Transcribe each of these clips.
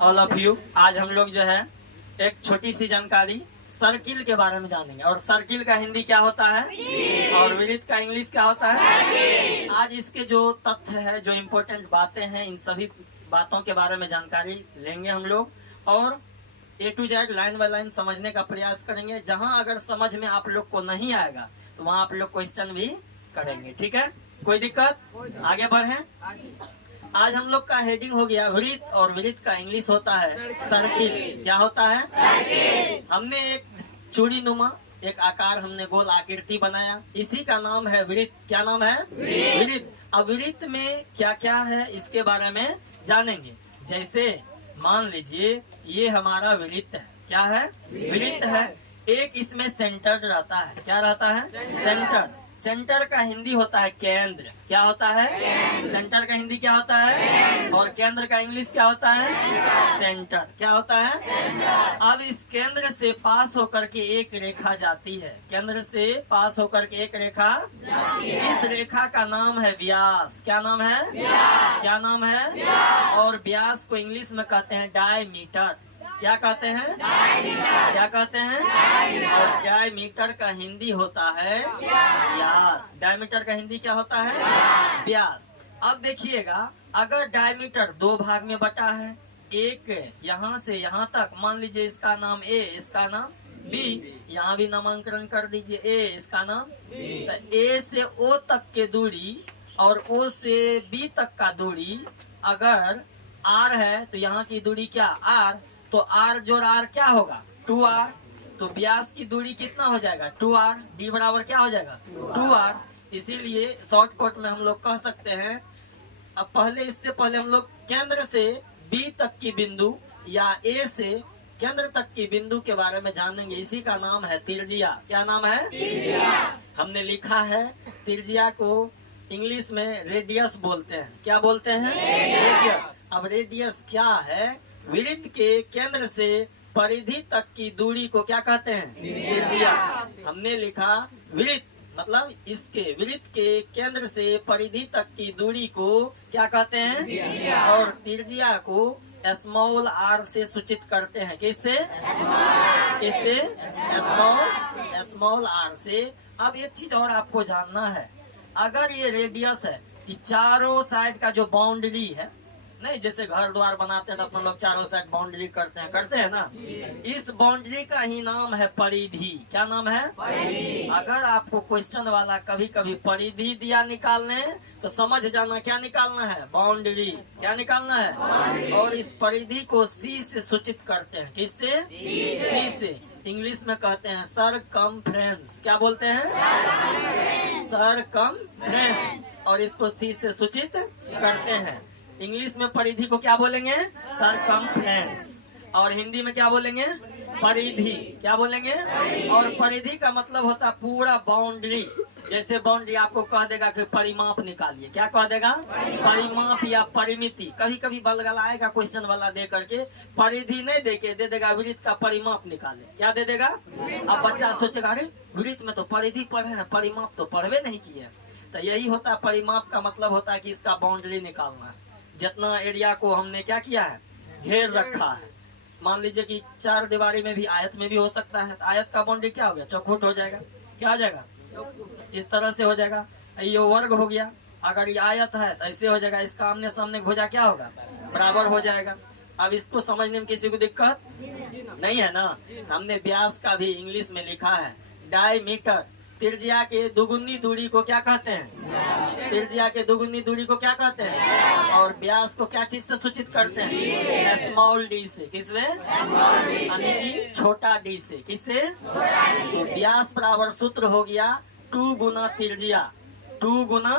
All of you. आज हम लोग जो है एक छोटी सी जानकारी सर्किल के बारे में जानेंगे। और सर्किल का हिंदी क्या होता है और वृत्त का इंग्लिश क्या होता है। आज इसके जो तथ्य है, जो इम्पोर्टेंट बातें हैं, इन सभी बातों के बारे में जानकारी लेंगे हम लोग और A to Z line by line समझने का प्रयास करेंगे। जहां अगर समझ में आप लोग को नहीं आएगा तो वहां आप लोग क्वेश्चन भी करेंगे। ठीक है, कोई दिक्कत? आगे बढ़े। आज हम लोग का हेडिंग हो गया वृत्त, और वृत्त का इंग्लिश होता है सर्किल। क्या होता है? सर्किल। हमने एक चूड़ी नुमा एक आकार, हमने गोल आकृति बनाया, इसी का नाम है वृत्त। क्या नाम है? वृत्त। अब वृत्त में क्या क्या है इसके बारे में जानेंगे। जैसे मान लीजिए ये हमारा वृत्त है। क्या है? वृत्त है। एक इसमें सेंटर रहता है। क्या रहता है? सेंटर। सेंटर का हिंदी होता है केंद्र। क्या होता है? सेंटर का हिंदी क्या होता है? और केंद्र का इंग्लिश क्या होता है? सेंटर। क्या होता है? अब इस केंद्र से पास होकर के एक रेखा जाती है। केंद्र से पास होकर के एक रेखा, इस रेखा का नाम है व्यास। क्या नाम है? क्या नाम है? और व्यास को इंग्लिश में कहते हैं डायमीटर। क्या कहते हैं? क्या कहते हैं? और डायमीटर का हिंदी होता है व्यास। डायमीटर का हिंदी क्या होता है? व्यास। अब देखिएगा, अगर डायमीटर दो भाग में बटा है, एक यहाँ से यहाँ तक, मान लीजिए इसका नाम A, इसका नाम B, यहाँ भी नामांकन कर दीजिए A, इसका नाम तो A से O तक के दूरी और O से B तक का दूरी अगर R है तो यहाँ की दूरी क्या? R। तो R जोड़ R क्या होगा? 2R। तो व्यास की दूरी कितना हो जाएगा? 2R। D बराबर क्या हो जाएगा? 2R। इसीलिए शॉर्टकट में हम लोग कह सकते हैं। अब पहले, इससे पहले हम लोग केंद्र से B तक की बिंदु या A से केंद्र तक की बिंदु के बारे में जानेंगे। इसी का नाम है त्रिज्या। क्या नाम है? त्रिज्या। हमने लिखा है त्रिज्या को इंग्लिश में रेडियस बोलते हैं। क्या बोलते हैं? रेडियस। अब रेडियस क्या है? वृत्त के केंद्र से परिधि तक की दूरी को क्या कहते हैं? त्रिज्या। हमने लिखा वृत्त मतलब इसके वृत्त के केंद्र से परिधि तक की दूरी को क्या कहते हैं? त्रिज्या। और त्रिज्या को स्मॉल r से सूचित करते हैं। किससे? किससे? स्मॉल r से। अब एक चीज और आपको जानना है, अगर ये रेडियस है, कि चारों साइड का जो बाउंड्री है, नहीं जैसे घर द्वार बनाते हैं तो अपन लोग चारों साइड बाउंड्री करते हैं ना, इस बाउंड्री का ही नाम है परिधि। क्या नाम है? परिधि। अगर आपको क्वेश्चन वाला कभी कभी परिधि दिया निकालने तो समझ जाना क्या निकालना है? बाउंड्री। क्या निकालना है? और इस परिधि को C से सूचित करते हैं। किससे? C से। इंग्लिश में कहते हैं सरकमफ्रेंस। क्या बोलते हैं? सरकमफ्रेंस। और इसको C से सूचित करते हैं। इंग्लिश में परिधि को क्या बोलेंगे? सरकमफ्रेंस। और हिंदी में क्या बोलेंगे? परिधि। क्या बोलेंगे? और परिधि का मतलब होता है पूरा बाउंड्री। जैसे बाउंड्री आपको कह देगा कि परिमाप निकालिए। क्या कह देगा? परिमाप या परिमिति। कभी कभी बलगला आएगा क्वेश्चन वाला दे करके, परिधि नहीं देके दे देगा वृत्त का परिमाप निकाले। क्या दे देगा? अब बच्चा सोचेगा अरे वृत्त में तो परिधि पढ़े हैं, परिमाप तो पढ़वे नहीं किए। तो यही होता है परिमाप का मतलब होता है कि इसका बाउंड्री निकालना है। जितना एरिया को हमने क्या किया है? घेर रखा है। मान लीजिए कि चार दीवारी में भी, आयत में भी हो सकता है, तो आयत का बाउंड्री क्या हो गया? चौखुट हो जाएगा। क्या हो जाएगा? इस तरह से हो जाएगा। ये वर्ग हो गया। अगर ये आयत है तो ऐसे हो जाएगा। इसका आमने सामने भुजा क्या होगा? बराबर हो जाएगा। अब इसको समझने में किसी को दिक्कत नहीं है ना? हमने व्यास का भी इंग्लिश में लिखा है डायमीटर। त्रिज्या के दुगुनी दूरी को क्या कहते हैं? त्रिज्या के दुगुनी दूरी को क्या कहते हैं? और व्यास को क्या चीज से सूचित करते हैं? स्मॉल d से। किससे? यानी कि छोटा d से। किससे? तो व्यास बराबर सूत्र हो गया 2 गुना त्रिज्या। 2 गुना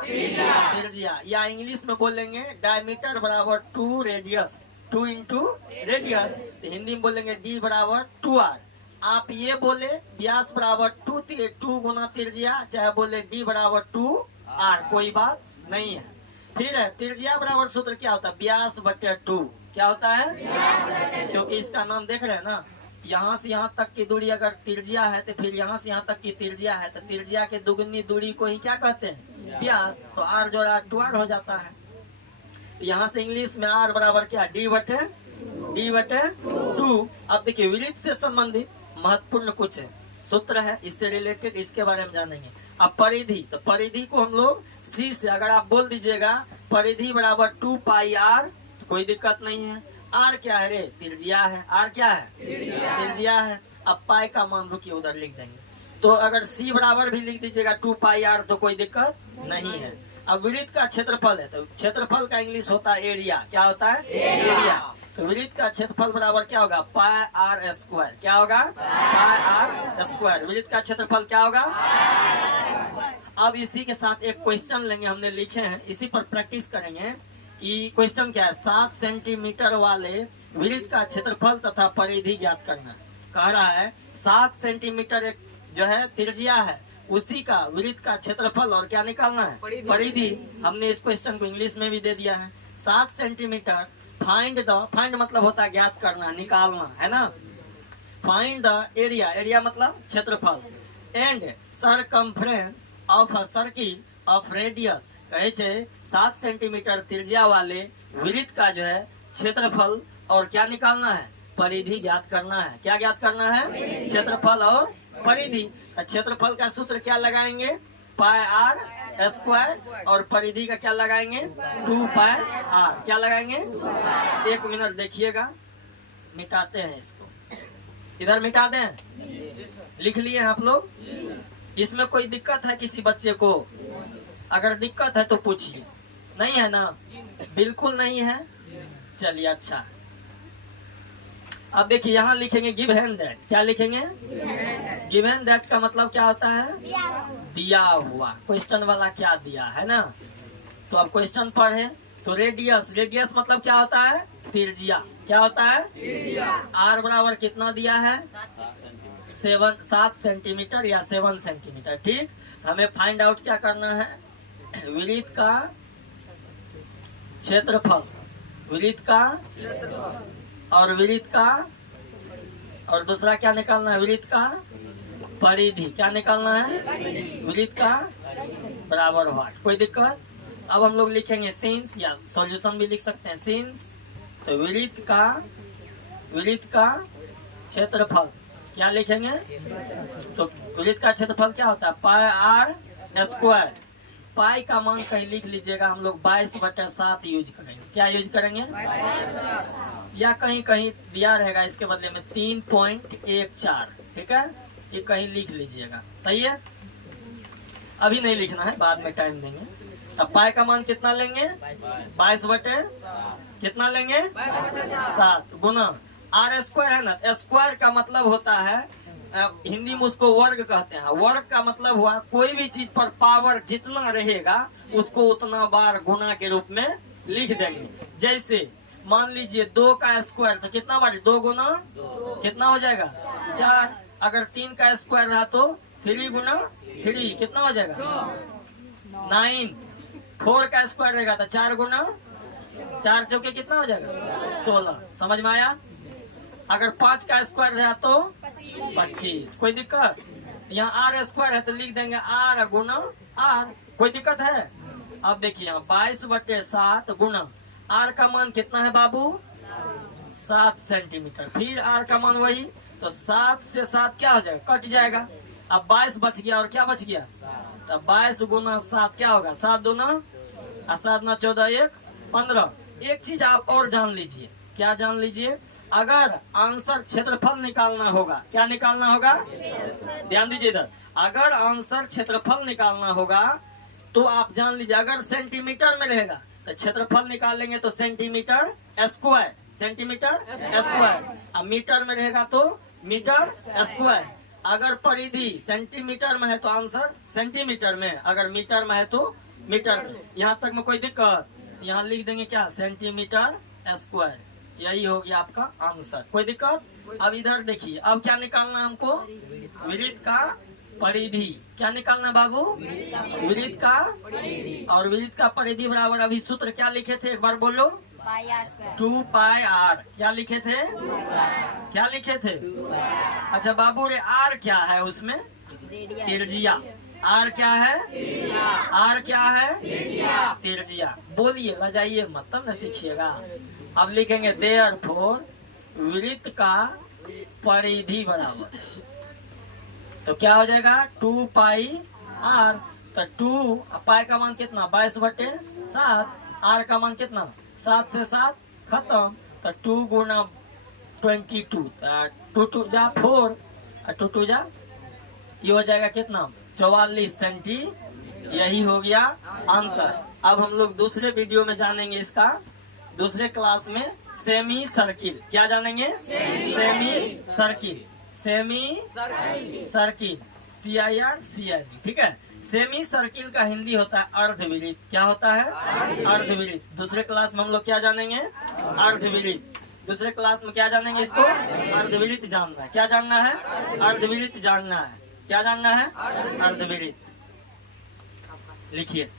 त्रिज्या। या इंग्लिश में बोलेंगे डायमीटर बराबर 2 रेडियस। 2 into radius. हिंदी में बोलेंगे d बराबर 2r। आप ये बोले व्यास बराबर 2 गुना त्रिज्या, चाहे बोले d बराबर 2r, कोई बात नहीं है। फिर है त्रिज्या बराबर सूत्र क्या होता है? व्यास बटे 2। क्या होता है? क्योंकि इसका नाम देख रहे हैं ना, यहाँ से यहाँ तक की दूरी अगर त्रिज्या है तो फिर यहाँ से यहाँ तक की त्रिज्या है, तो त्रिज्या के दुगुनी दूरी को ही क्या कहते हैं? व्यास। तो r जोड़ r 2r हो जाता है। यहाँ से इंग्लिश में आर बराबर क्या, डी बटे 2। अब देखिए वृत्त से संबंधित महत्वपूर्ण कुछ सूत्र है, इससे रिलेटेड, इसके बारे में जानेंगे। अब परिधि, तो परिधि को हम लोग सी से अगर आप बोल दीजिएगा परिधि बराबर 2 पाई आर, तो कोई दिक्कत नहीं है। आर क्या है रे, त्रिज्या है। आर क्या है, त्रिज्या है। अब पाई का मान रुकिए उधर लिख देंगे, तो अगर सी बराबर भी लिख दीजिएगा 2 पाई आर तो कोई दिक्कत नहीं है। अब वृत्त का क्षेत्रफल है, तो क्षेत्रफल का इंग्लिश होता है एरिया। क्या होता है, एरिया। तो वृत्त का क्षेत्रफल बराबर क्या होगा, पाई आर स्क्वायर। क्या होगा, पाई आर स्क्वायर। वृत्त का क्षेत्रफल क्या होगा। अब इसी के साथ एक क्वेश्चन लेंगे, हमने लिखे हैं, इसी पर प्रैक्टिस करेंगे कि क्वेश्चन क्या है। 7 सेंटीमीटर वाले वृत्त का क्षेत्रफल तथा परिधि ज्ञात करना। कह रहा है 7 सेंटीमीटर एक जो है त्रिज्या है, उसी का वृत्त का क्षेत्रफल और क्या निकालना है, परिधि। हमने इस क्वेश्चन को इंग्लिश में भी दे दिया है। 7 सेंटीमीटर, फाइंड मतलब होता है ज्ञात करना, निकालना, है ना। फाइंड द एरिया, एरिया मतलब क्षेत्रफल, and circumference of a circle of radius. कहे छे 7 सेंटीमीटर त्रिज्या वाले वृत्त का जो है क्षेत्रफल और क्या निकालना है, परिधि ज्ञात करना है। क्या ज्ञात करना है, क्षेत्रफल और परिधि। क्षेत्रफल का सूत्र क्या लगाएंगे, पाई आर स्क्वायर, और परिधि का क्या लगाएंगे, 2 पाई आर। क्या लगाएंगे, 1 मिनट देखिएगा, मिटाते हैं इसको, इधर मिटा दें। लिख लिए आप लोग। इसमें कोई दिक्कत है किसी बच्चे को, अगर दिक्कत है तो पूछिए। नहीं है ना, बिल्कुल नहीं है, चलिए अच्छा। अब देखिए यहाँ लिखेंगे गिव एंड दैट। क्या लिखेंगे, गिव एंड दैट का मतलब क्या होता है, दिया हुआ। क्वेश्चन वाला क्या दिया है ना, तो अब क्वेश्चन पढ़े तो रेडियस, रेडियस मतलब क्या होता है, त्रिज्या। क्या होता है, आर बराबर कितना दिया है, 7 सेंटीमीटर या 7 सेंटीमीटर। ठीक, हमें फाइंड आउट क्या करना है, वृत्त का क्षेत्रफल, वृत्त का और वृत्त का, और दूसरा क्या निकालना है, वृत्त का परिधि। क्या निकालना है, वृत्त का बराबर वाट। कोई दिक्कत। अब हम लोग लिखेंगे सिंस, या सॉल्यूशन भी लिख सकते हैं, सिंस। तो वृत्त का क्षेत्रफल क्या लिखेंगे, तो वृत्त का क्षेत्रफल क्या होता है, पाई आर स्क्वायर। पाई का मान कहीं लिख लीजिएगा, हम लोग 22/7 यूज करेंगे। क्या यूज करेंगे, या कहीं कहीं दिया रहेगा इसके बदले में 3.14। ठीक है, ये कहीं लिख लीजिएगा, सही है। अभी नहीं लिखना है, बाद में टाइम देंगे। अब पाई का मान कितना लेंगे, 22 कितना लेंगे, 7 गुना आर स्क्वायर है ना। स्क्वायर का मतलब होता है, हिंदी में उसको वर्ग कहते हैं। वर्ग का मतलब हुआ कोई भी चीज पर पावर जितना रहेगा उसको उतना बार गुना के रूप में लिख देंगे। जैसे मान लीजिए 2 का स्क्वायर, तो कितना बार, 2 गुना कितना हो जाएगा, 4। अगर 3 का स्क्वायर रहा तो 3 गुना 3 कितना हो जाएगा, 9। 4 का स्क्वायर रहेगा तो 4 गुना 4 चौके कितना हो जाएगा, 16। समझ में आया। अगर 5 का स्क्वायर रहा तो 25। कोई दिक्कत। यहाँ आर स्क्वायर है तो लिख देंगे आर गुना आर। कोई दिक्कत है। अब देखिए यहाँ 22/7 गुना आर का मान कितना है बाबू, 7 सेंटीमीटर। फिर आर का मान वही, तो 7 से 7 क्या हो जाएगा, कट जाएगा। अब 22 बच गया, और क्या बच गया, तो 22 गुना 7 क्या होगा, 7 दूना 7 ना 14 1 15। एक चीज आप और जान लीजिए। क्या जान लीजिए, अगर आंसर क्षेत्रफल निकालना होगा, क्या निकालना होगा, ध्यान दीजिए इधर। अगर आंसर क्षेत्रफल निकालना होगा तो आप जान लीजिए, अगर सेंटीमीटर में रहेगा तो क्षेत्रफल निकालेंगे तो सेंटीमीटर स्क्वायर, सेंटीमीटर स्क्वायर। अब मीटर में रहेगा तो मीटर स्क्वायर। अगर परिधि सेंटीमीटर में है तो आंसर सेंटीमीटर में, अगर मीटर में है तो मीटर में। यहाँ तक में कोई दिक्कत, यहाँ लिख देंगे क्या, सेंटीमीटर स्क्वायर। यही हो गया आपका आंसर। कोई दिक्कत। अब इधर देखिए, अब क्या निकालना हमको, वृत्त का परिधि। क्या निकालना बाबू, वृत्त का, और वृत्त का परिधि बराबर, अभी सूत्र क्या लिखे थे एक बार बोलो, 2 पाई आर। क्या लिखे थे, क्या लिखे थे, अच्छा बाबू रे आर क्या है उसमें, त्रिज्या। आर क्या है? आर क्या है? तिरजिया। बोलिए, लजाइए मत, तब न सीखिएगा। अब लिखेंगे देयरफॉर वृत्त का परिधि बराबर, तो क्या हो जाएगा? 2 पाई आर। तो 2 पाई का मान कितना? 22/7। आर का मान कितना? 7 से 7 खत्म। तो 2 गुना 22, 2 2 जा 4 और 2 2 जा, ये हो जाएगा कितना? 44 सेंटी। यही हो गया आंसर। अब हम लोग दूसरे वीडियो में जानेंगे इसका, दूसरे क्लास में सेमी सर्किल। क्या जानेंगे? Semi circle. Semi circle, CIR, ठीक है। सेमी सर्किल का हिंदी होता है अर्धवृत्त। क्या होता है? अर्धवृत्त। दूसरे क्लास में हम लोग क्या जानेंगे? अर्धवृत्त। दूसरे क्लास में क्या जानेंगे? इसको अर्धवृत्त जानना है। क्या जानना है? अर्धवृत्त जानना है। क्या जानना है? अर्धवृत्त। लिखिए।